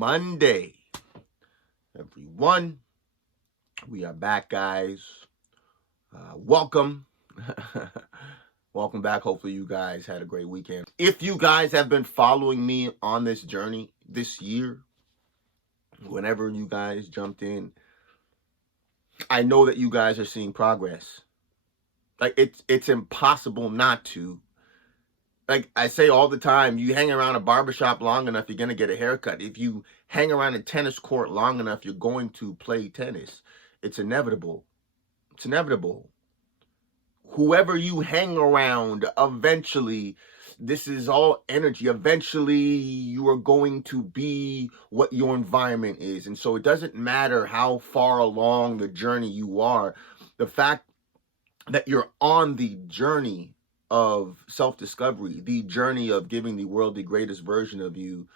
Monday, everyone. We are back, guys. Welcome. Welcome back. Hopefully, you guys had a great weekend. If you guys have been following me on this journey this year, whenever you guys jumped in, I know that you guys are seeing progress. Like it's impossible not to. Like I say all the time, you hang around a barbershop long enough, you're gonna get a haircut. If you hang around a tennis court long enough, you're going to play tennis. It's inevitable. It's inevitable. Whoever you hang around, eventually, this is all energy. Eventually, you are going to be what your environment is. And so it doesn't matter how far along the journey you are. The fact that you're on the journey of self-discovery, the journey of giving the world the greatest version of you,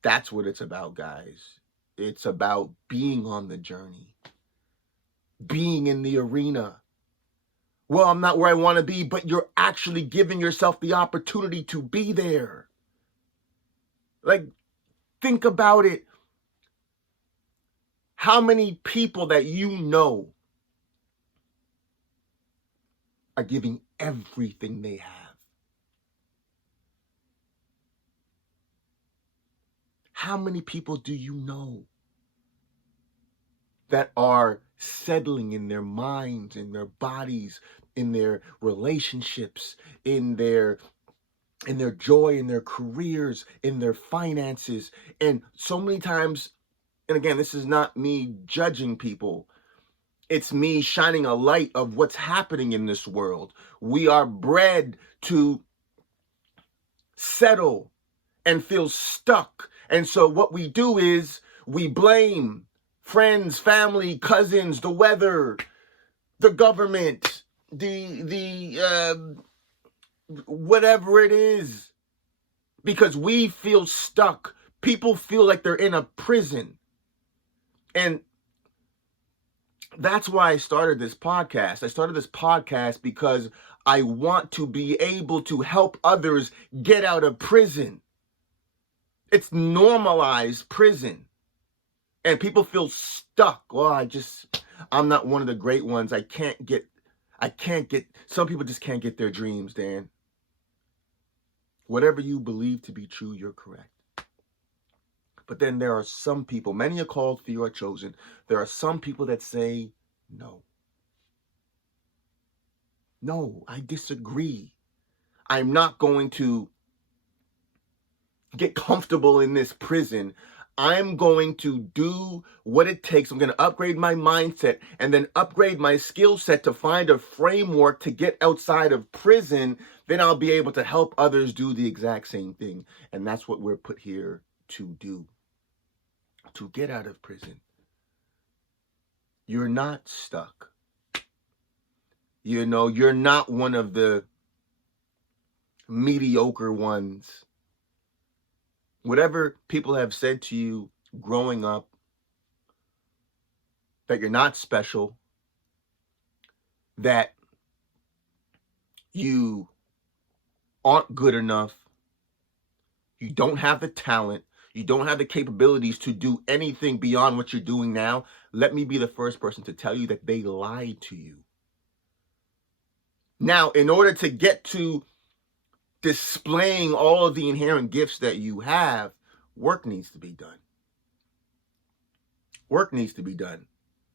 that's what it's about, guys. It's about being on the journey, being in the arena. Well, I'm not where I want to be, but you're actually giving yourself the opportunity to be there. Like, think about it. How many people that you know are giving everything they have? How many people do you know that are settling in their minds, in their bodies, in their relationships, in their joy, in their careers, in their finances? And so many times, and again, this is not me judging people. It's me shining a light of what's happening in this world. We are bred to settle and feel stuck. And so what we do is we blame friends, family, cousins, the weather, the government, the whatever it is, because we feel stuck. People feel like they're in a prison. And that's why I started this podcast. I started this podcast because I want to be able to help others get out of prison. It's normalized prison. And people feel stuck. Well, I'm not one of the great ones. Some people just can't get their dreams, Dan. Whatever you believe to be true, you're correct. But then there are some people, many are called, few are chosen. There are some people that say, no. No, I disagree. I'm not going to get comfortable in this prison. I'm going to do what it takes. I'm going to upgrade my mindset and then upgrade my skill set to find a framework to get outside of prison. Then I'll be able to help others do the exact same thing. And that's what we're put here to do, to get out of prison. You're not stuck. You're not one of the mediocre ones. Whatever people have said to you growing up, that you're not special, that you aren't good enough, you don't have the talent, you don't have the capabilities to do anything beyond what you're doing now, let me be the first person to tell you that they lied to you. Now, in order to get to displaying all of the inherent gifts that you have, work needs to be done. Work needs to be done.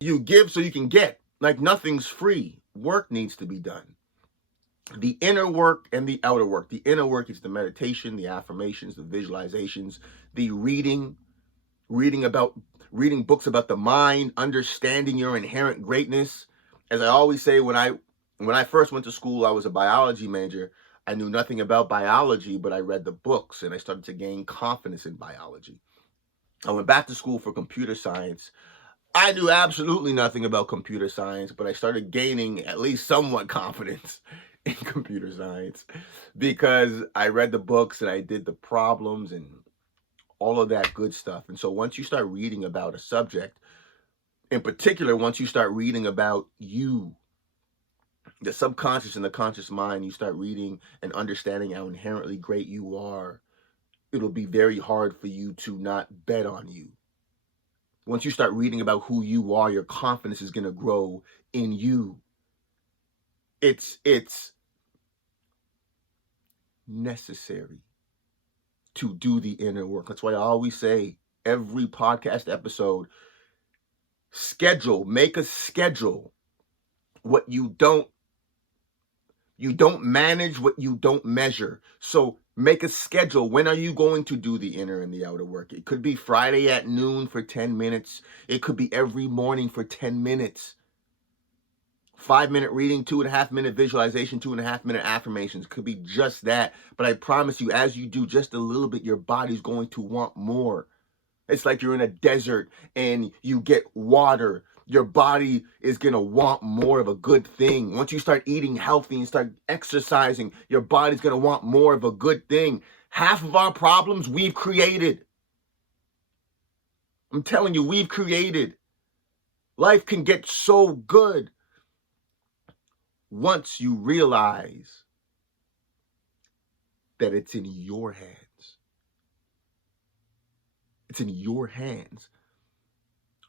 You give so you can get. Like, nothing's free. Work needs to be done. The inner work and the outer work. The inner work is the meditation, the affirmations, the visualizations, the reading books about the mind, understanding your inherent greatness. As I always say, when I first went to school, I was a biology major. I knew nothing about biology, but I read the books and I started to gain confidence in biology. I went back to school for computer science. I knew absolutely nothing about computer science, but I started gaining at least somewhat confidence in computer science because I read the books and I did the problems and all of that good stuff. And so once you start reading about a subject, in particular, once you start reading about you, the subconscious and the conscious mind, you start reading and understanding how inherently great you are, it'll be very hard for you to not bet on you. Once you start reading about who you are, your confidence is going to grow in you. It's necessary to do the inner work. That's why I always say every podcast episode, make a schedule. What you don't manage what you don't measure. So make a schedule. When are you going to do the inner and the outer work? It could be Friday at noon for 10 minutes. It could be every morning for 10 minutes. 5-minute reading, 2.5-minute visualization, 2.5-minute affirmations. It could be just that. But I promise you, as you do just a little bit, your body's going to want more. It's like you're in a desert and you get water. Your body is going to want more of a good thing. Once you start eating healthy and start exercising, your body's going to want more of a good thing. Half of our problems we've created. I'm telling you, we've created. Life can get so good once you realize that it's in your hands. It's in your hands.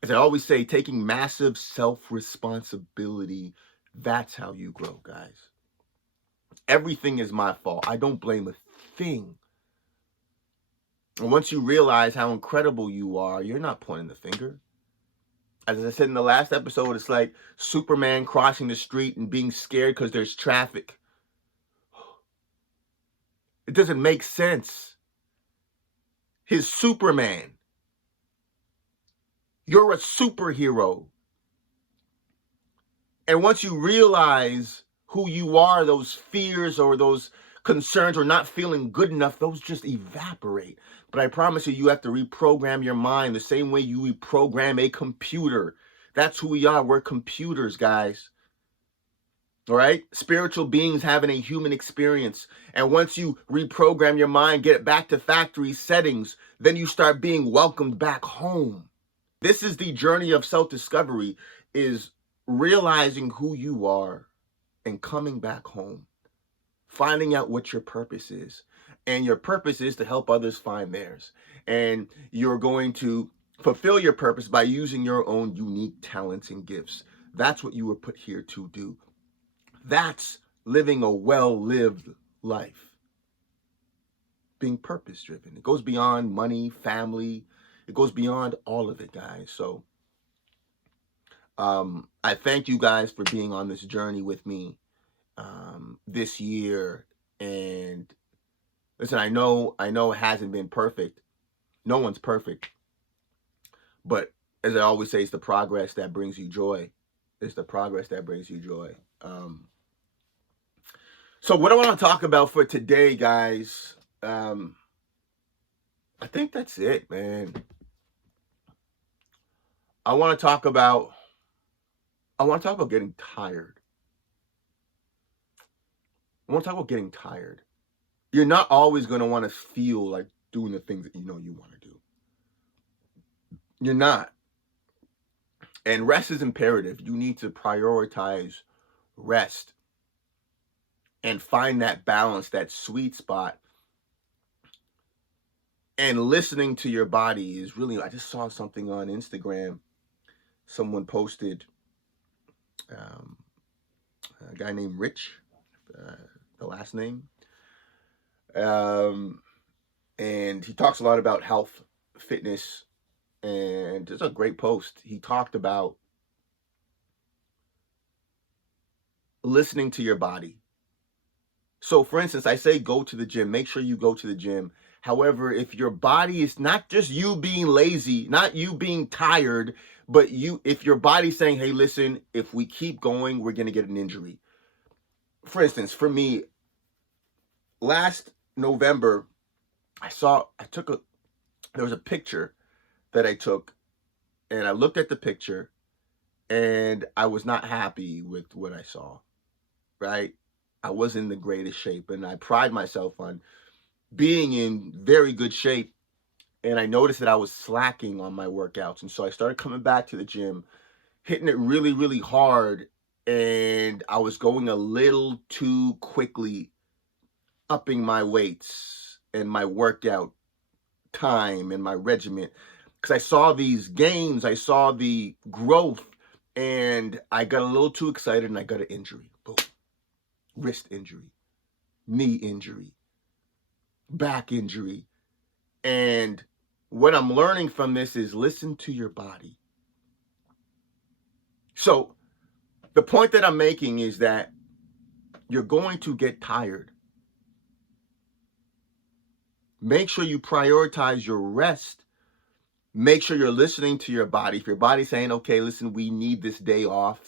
As I always say, taking massive self-responsibility, that's how you grow, guys. Everything is my fault. I don't blame a thing. And once you realize how incredible you are, you're not pointing the finger. As I said in the last episode, it's like Superman crossing the street and being scared because there's traffic. It doesn't make sense. He's Superman. You're a superhero. And once you realize who you are, those fears or those concerns or not feeling good enough, those just evaporate. But I promise you, you have to reprogram your mind the same way you reprogram a computer. That's who we are. We're computers, guys. All right? Spiritual beings having a human experience. And once you reprogram your mind, get it back to factory settings, then you start being welcomed back home. This is the journey of self-discovery, is realizing who you are and coming back home, finding out what your purpose is. And your purpose is to help others find theirs. And you're going to fulfill your purpose by using your own unique talents and gifts. That's what you were put here to do. That's living a well-lived life. Being purpose-driven. It goes beyond money, family. It goes beyond all of it, guys. So I thank you guys for being on this journey with me this year. And listen, I know it hasn't been perfect. No one's perfect. But as I always say, it's the progress that brings you joy. It's the progress that brings you joy. So what I want to talk about for today, guys, I think that's it, man. I want to talk about getting tired. I want to talk about getting tired. You're not always going to want to feel like doing the things that you know you want to do. You're not. And rest is imperative. You need to prioritize rest and find that balance, that sweet spot. And listening to your body is really, I just saw something on Instagram. Someone posted, a guy named Rich, the last name. And he talks a lot about health, fitness, and it's a great post. He talked about listening to your body. So for instance, I say go to the gym. Make sure you go to the gym. However, if your body is not just you being lazy, not you being tired, but if your body's saying, hey, listen, if we keep going, we're going to get an injury. For instance, for me, last November, there was a picture that I took, and I looked at the picture and I was not happy with what I saw, right? I wasn't in the greatest shape, and I pride myself on being in very good shape. And I noticed that I was slacking on my workouts. And so I started coming back to the gym, hitting it really, really hard. And I was going a little too quickly, upping my weights and my workout time in my regiment because I saw these gains, I saw the growth, and I got a little too excited and I got an injury. Boom. Wrist injury, knee injury, back injury. And what I'm learning from this is listen to your body. So the point that I'm making is that you're going to get tired. Make sure you prioritize your rest. Make sure you're listening to your body. If your body's saying, okay, listen, we need this day off.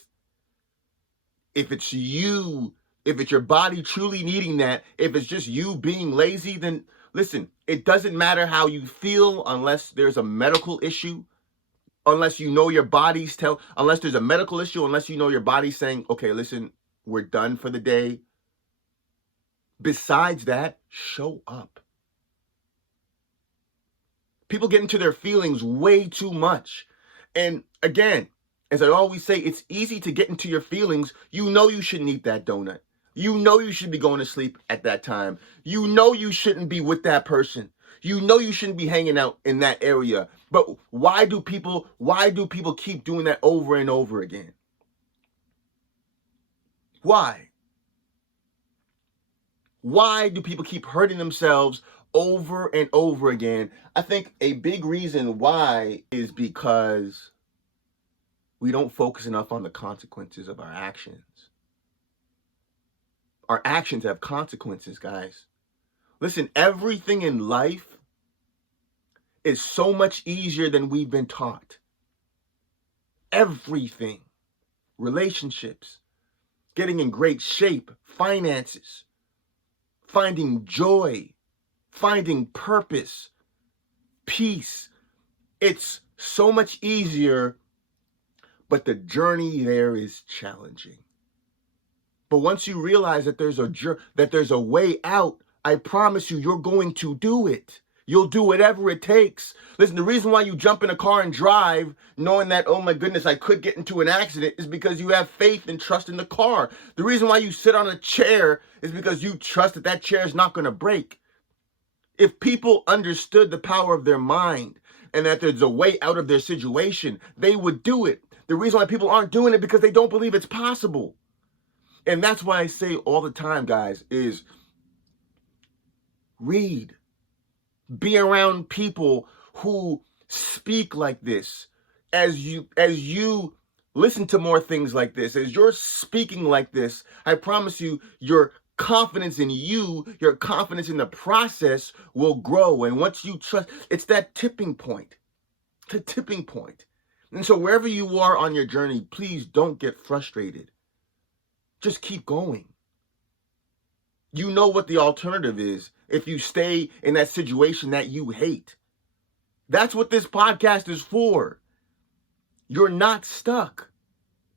If it's you, if it's your body truly needing that, if it's just you being lazy, then listen, it doesn't matter how you feel unless there's a medical issue, unless you know your body's unless there's a medical issue, unless you know your body's saying, okay, listen, we're done for the day. Besides that, show up. People get into their feelings way too much. And again, as I always say, it's easy to get into your feelings. You know you shouldn't eat that donut. You know you should be going to sleep at that time. You know you shouldn't be with that person. You know you shouldn't be hanging out in that area. But why do people keep doing that over and over again? Why? Why do people keep hurting themselves over and over again? I think a big reason why is because we don't focus enough on the consequences of our actions. Our actions have consequences, guys. Listen, everything in life is so much easier than we've been taught. Everything. Relationships, getting in great shape, finances, finding joy, finding purpose, peace. It's so much easier, but the journey there is challenging. But once you realize that there's a way out, I promise you, you're going to do it. You'll do whatever it takes. Listen, the reason why you jump in a car and drive, knowing that, oh my goodness, I could get into an accident, is because you have faith and trust in the car. The reason why you sit on a chair is because you trust that that chair is not going to break. If people understood the power of their mind and that there's a way out of their situation, they would do it. The reason why people aren't doing it because they don't believe it's possible. And that's why I say all the time, guys, is read. Be around people who speak like this. As you listen to more things like this, as you're speaking like this, I promise you, your confidence in you, your confidence in the process will grow. And once you trust, it's that tipping point. It's a tipping point. And so wherever you are on your journey, please don't get frustrated. Just keep going. You know what the alternative is if you stay in that situation that you hate. That's what this podcast is for. You're not stuck.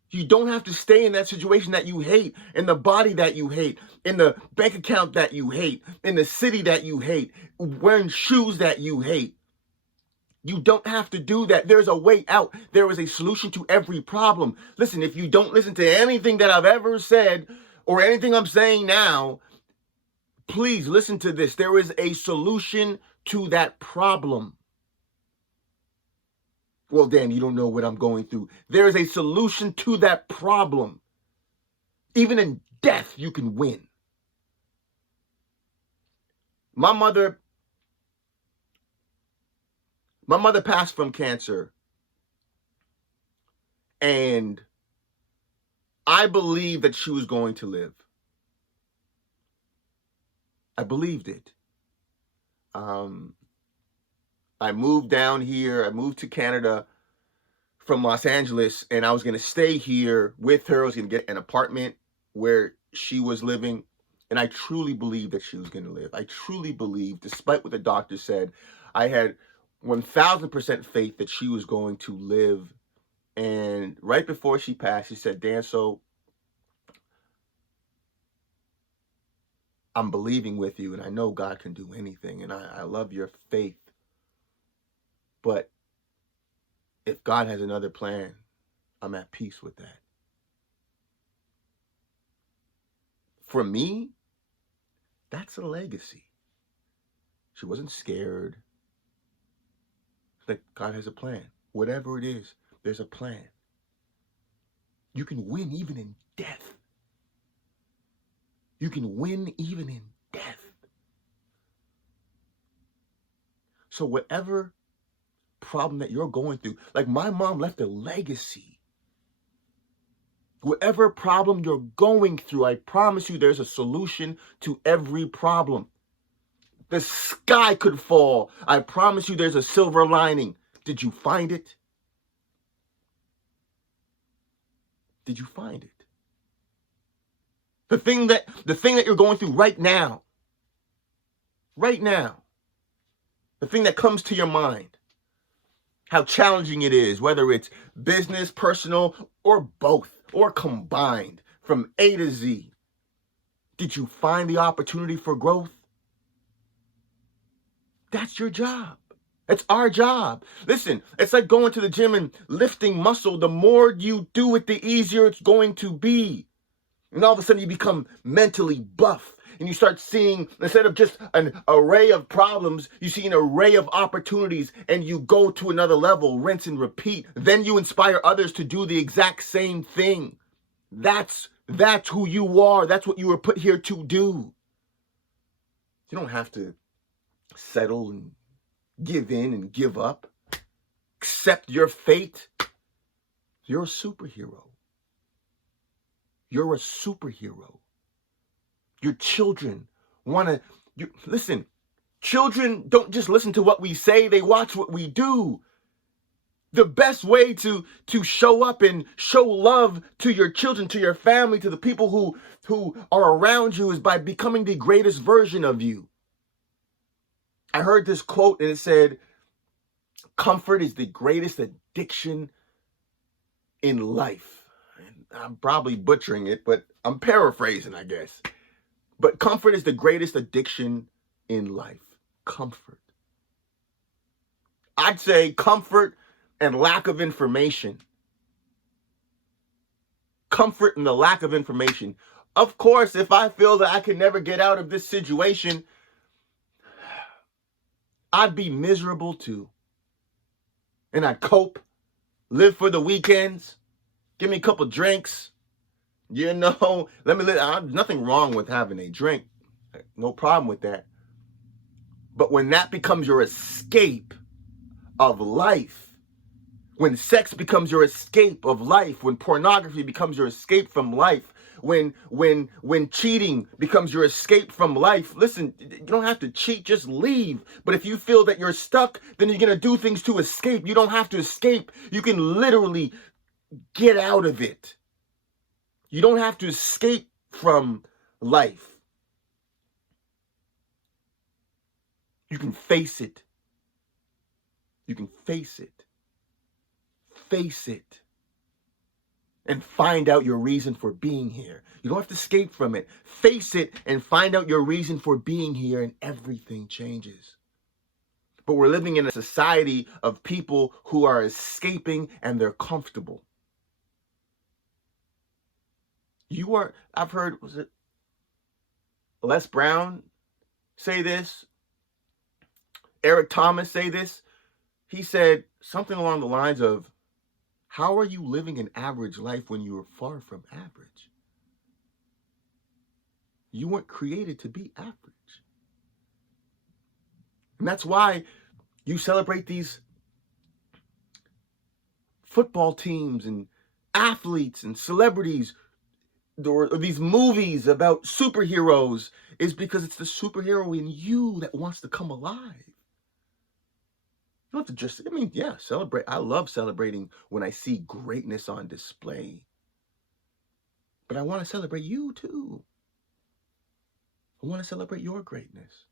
You don't have to stay in that situation that you hate, in the body that you hate, in the bank account that you hate, in the city that you hate, wearing shoes that you hate. You don't have to do that. There's a way out. There is a solution to every problem. Listen, if you don't listen to anything that I've ever said or anything I'm saying now, please listen to this. There is a solution to that problem. Well, Dan, you don't know what I'm going through. There is a solution to that problem. Even in death, you can win. My mother passed from cancer. And I believed that she was going to live. I believed it. I moved down here. I moved to Canada from Los Angeles, and I was going to stay here with her. I was going to get an apartment where she was living, and I truly believed that she was going to live. I truly believed, despite what the doctor said, I had 1,000% faith that she was going to live. And right before she passed, she said, Dan, so I'm believing with you, and I know God can do anything, and I love your faith. But if God has another plan, I'm at peace with that. For me, that's a legacy. She wasn't scared. That God has a plan. Whatever it is, there's a plan. You can win even in death. You can win even in death. So whatever problem that you're going through, like my mom left a legacy. Whatever problem you're going through, I promise you there's a solution to every problem. The sky could fall. I promise you there's a silver lining. Did you find it? Did you find it? The thing that you're going through right now, the thing that comes to your mind, how challenging it is, whether it's business, personal, or both, or combined, from A to Z. Did you find the opportunity for growth? That's your job. It's our job. Listen, it's like going to the gym and lifting muscle. The more you do it, the easier it's going to be. And all of a sudden you become mentally buff. And you start seeing, instead of just an array of problems, you see an array of opportunities, and you go to another level, rinse and repeat. Then you inspire others to do the exact same thing. That's who you are. That's what you were put here to do. You don't have to settle and give in and give up. Accept your fate. You're a superhero. You're a superhero. Your children want to, listen, children don't just listen to what we say, they watch what we do. The best way to show up and show love to your children, to your family, to the people who are around you is by becoming the greatest version of you. I heard this quote and it said, comfort is the greatest addiction in life. And I'm probably butchering it, but I'm paraphrasing, I guess. But comfort is the greatest addiction in life. Comfort. I'd say comfort and lack of information. Comfort and the lack of information. Of course, if I feel that I can never get out of this situation, I'd be miserable too. And I'd cope, live for the weekends, give me a couple drinks. There's nothing wrong with having a drink. No problem with that. But when that becomes your escape of life, when sex becomes your escape of life, when pornography becomes your escape from life, when cheating becomes your escape from life, listen, you don't have to cheat, just leave. But if you feel that you're stuck, then you're going to do things to escape. You don't have to escape. You can literally get out of it. You don't have to escape from life. You can face it. You can face it. Face it. And find out your reason for being here. You don't have to escape from it. Face it and find out your reason for being here, and everything changes. But we're living in a society of people who are escaping and they're comfortable. I've heard, was it Les Brown say this? Eric Thomas say this? He said something along the lines of, how are you living an average life when you are far from average? You weren't created to be average. And that's why you celebrate these football teams and athletes and celebrities, or these movies about superheroes, is because it's the superhero in you that wants to come alive. You don't have to just, celebrate. I love celebrating when I see greatness on display. But I want to celebrate you too. I want to celebrate your greatness.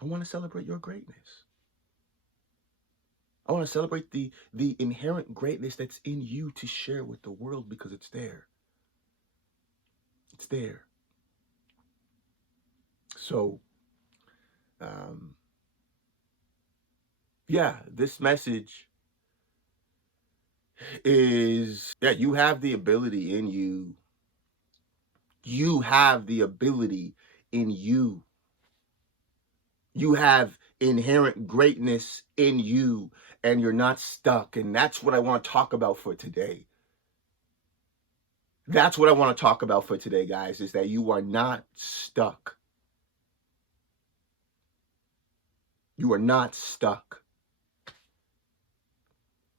I want to celebrate your greatness. I want to celebrate the inherent greatness that's in you to share with the world, because it's there. It's there. So, this message is, you have the ability in you. You have the ability in you. You have inherent greatness in you, and you're not stuck. And that's what I want to talk about for today. That's what I want to talk about for today, guys, is that you are not stuck. You are not stuck.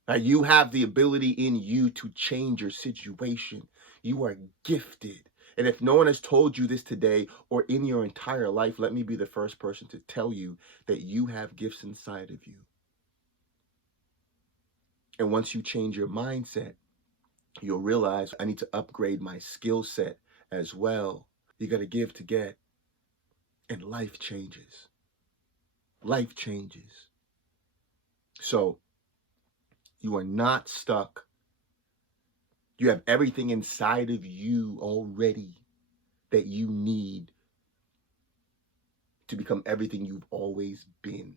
Now, you have the ability in you to change your situation. You are gifted. And if no one has told you this today or in your entire life, let me be the first person to tell you that you have gifts inside of you. And once you change your mindset, you'll realize I need to upgrade my skill set as well. You got to give to get. And life changes. Life changes. So you are not stuck. You have everything inside of you already that you need to become everything you've always been.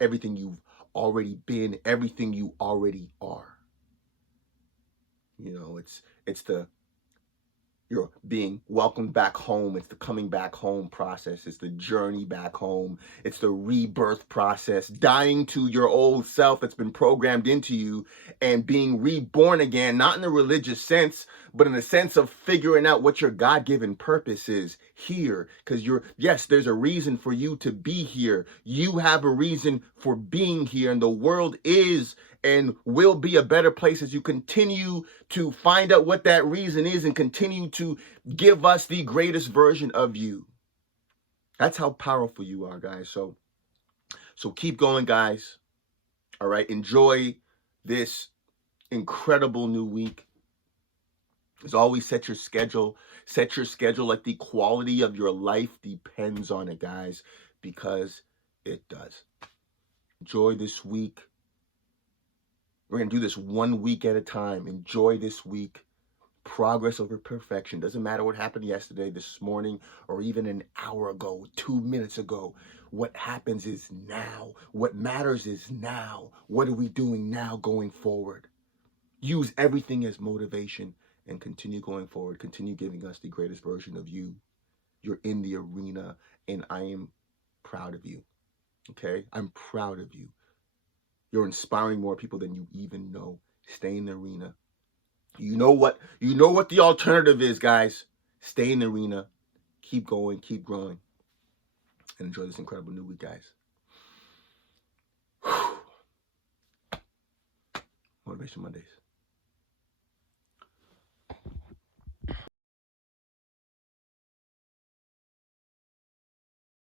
Everything you've already been, everything you already are. You know, it's the you're being welcomed back home. It's the coming back home process. It's the journey back home. It's the rebirth process, dying to your old self that's been programmed into you and being reborn again, not in a religious sense, but in the sense of figuring out what your God-given purpose is here. Because yes, there's a reason for you to be here. You have a reason for being here, and the world is and will be a better place as you continue to find out what that reason is and continue to give us the greatest version of you. That's how powerful you are, guys. So keep going, guys. All right. Enjoy this incredible new week. As always, set your schedule. Set your schedule like the quality of your life depends on it, guys, because it does. Enjoy this week. We're going to do this 1 week at a time. Enjoy this week. Progress over perfection. Doesn't matter what happened yesterday, this morning, or even an hour ago, 2 minutes ago. What happens is now. What matters is now. What are we doing now going forward? Use everything as motivation and continue going forward. Continue giving us the greatest version of you. You're in the arena, and I am proud of you. Okay? I'm proud of you. You're inspiring more people than you even know. Stay in the arena. You know what the alternative is, guys. Stay in the arena. Keep going, keep growing. And enjoy this incredible new week, guys. Motivation Mondays.